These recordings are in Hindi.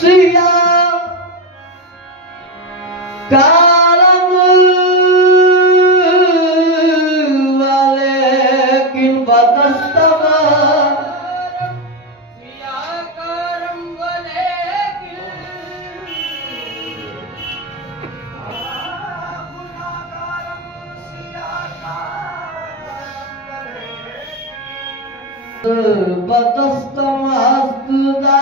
सिया कालम वाले किन बदस्तवा सिया करम वाले बदस्तमस्दा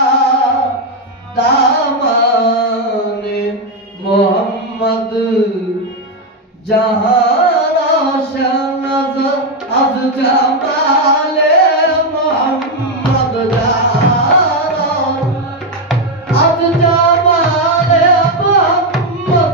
दामाने मोहम्मद जहाँ रोशन अज जमाले मोहम्मद अज जमाले मोहम्मद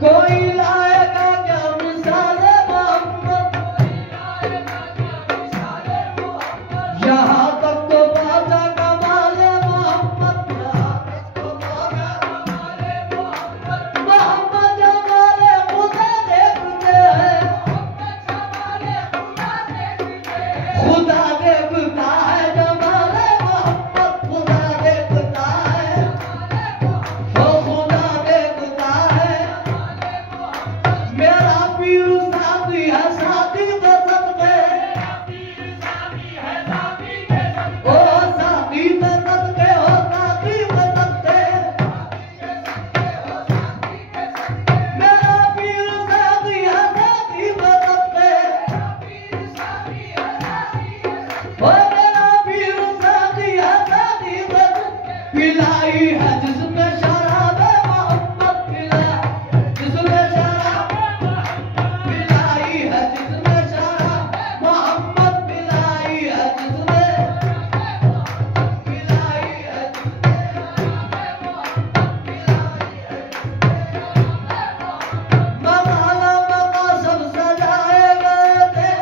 कोई लाएगा क्या मिसाले मोहम्मद, यहाँ तक तो बाजा कमाले मोहम्मद, मोहम्मद जमाले खुदा देखते हैं, खुदा देखता है जमाले मोहम्मद, खुदा देखता है, ओ खुदा देखता है। मेरा पीर साथी है साथी के सदके, ओ साथी के सदके, ओ साथी के सदके, मेरा पीर साथी है साथी के सदके, ओ मेरा पीर साथी है साथी के सदके। पिलाई है जिसमें शराब मोहम्मद, जिसमें शराब, पिलाई है जिसमें शराब मोहम्मद, पिलाई है जिसमें, पिलाई है मकाना मका सब सजाए गए थे,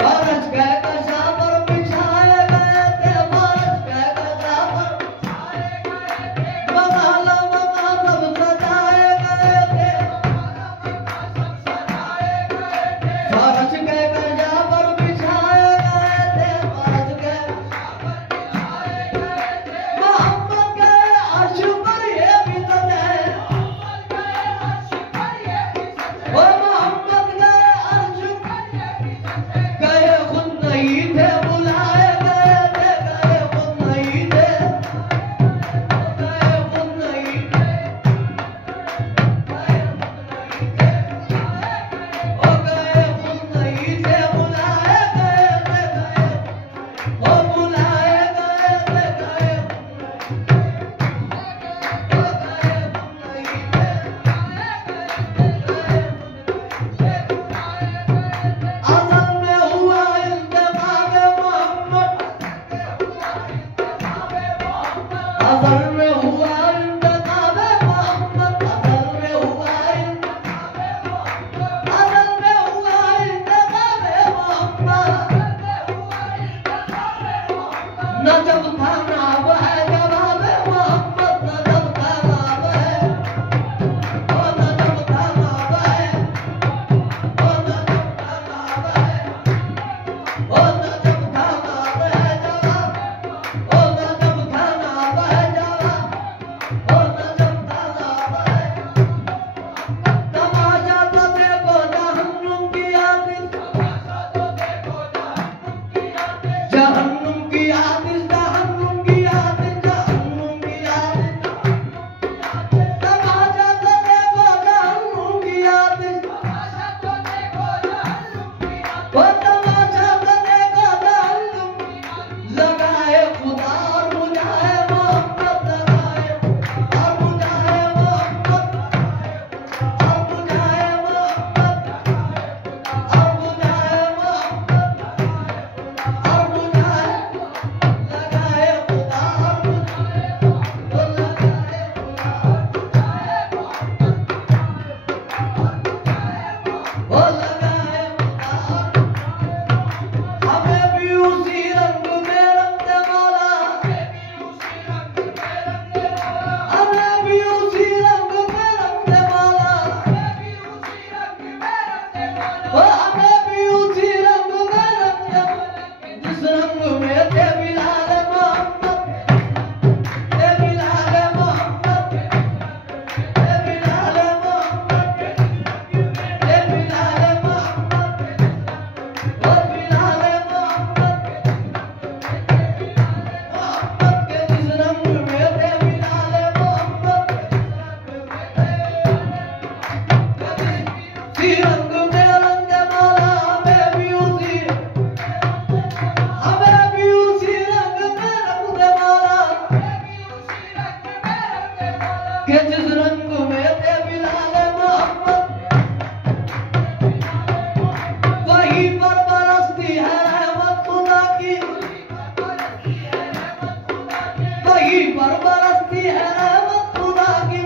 फर्श के कशा पर बिछाए गए थे, फर्श के कशा पर, मकाना मका सब सजाए गए थे, फर्श के कशा पर बिछाए गए थे, फर्श के मोहम्मद के अर्श पर ये बिजत है, ओ मोहम्मद के अर्श गए खुद नहीं थे, बुलाए गए थे, गए खुद नहीं थे, गए खुद नहीं थे, ओ गए खुद नहीं थे, बुलाए गए थे, गए, ओ बुलाए गए थे, गए, ओ गए खुद नहीं थे, असल में हुआ इंतखाब मोहम्मद, असल में हुआ इंतखाब मोहम्मद, असल में हुआ असल में हुआ इंतखाब मोहम्मद, न जब था नाब है जवाब मोहम्मद, न जब था नाब है, ओ न जब था नाब है, ओ न जब था नाब है, ओ न जब था नाब है जवाब, ओ न जब था नाब है जवाब, ओ न जब था नाब है। तमाशा तो देखो जहन्नुम की आतिश, जहन्नुम की आतिश, जहन्नुम की आतिश, जहन्नुम की आतिश, तमाशा तो देखो जहन्नुम की आतिश, ओ तमाशा तो देखो जहन्नुम, लगाए खुदा और बुझाए मोहम्मद, लगाए और बुझाए मोहम्मद, और बुझाए मोहम्मद, और बुझाए मोहम्मद, और बुझाए, लगाए खुदा और बुझाए, ओ लगाए खुदा और बुझाए, ओ लगाए खुदा और, हमें भी उसी रंग में रंग वाला, हमें भी उसी रंग में रंग वाला, ओ हमें भी उसी रंग में रंग, जिस रंग में थे बिलाल मोहम्मद, थे बिलाल मोहम्मद, थे बिलाल मोहम्मद, थे बिलाल मोहम्मद, ओ बिलाल मोहम्मद, मोहम्मद के जिस रंग में थे बिलाल मोहम्मद, उसी रंग में रंग वाला, हमें भी उसी रंग में रंग वाला, के जिस रंग में थे बिलाल मोहम्मद, वही पर बरसती है रहमत खुदा की, वही पर बरसती है रहमत खुदा की।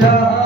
शाह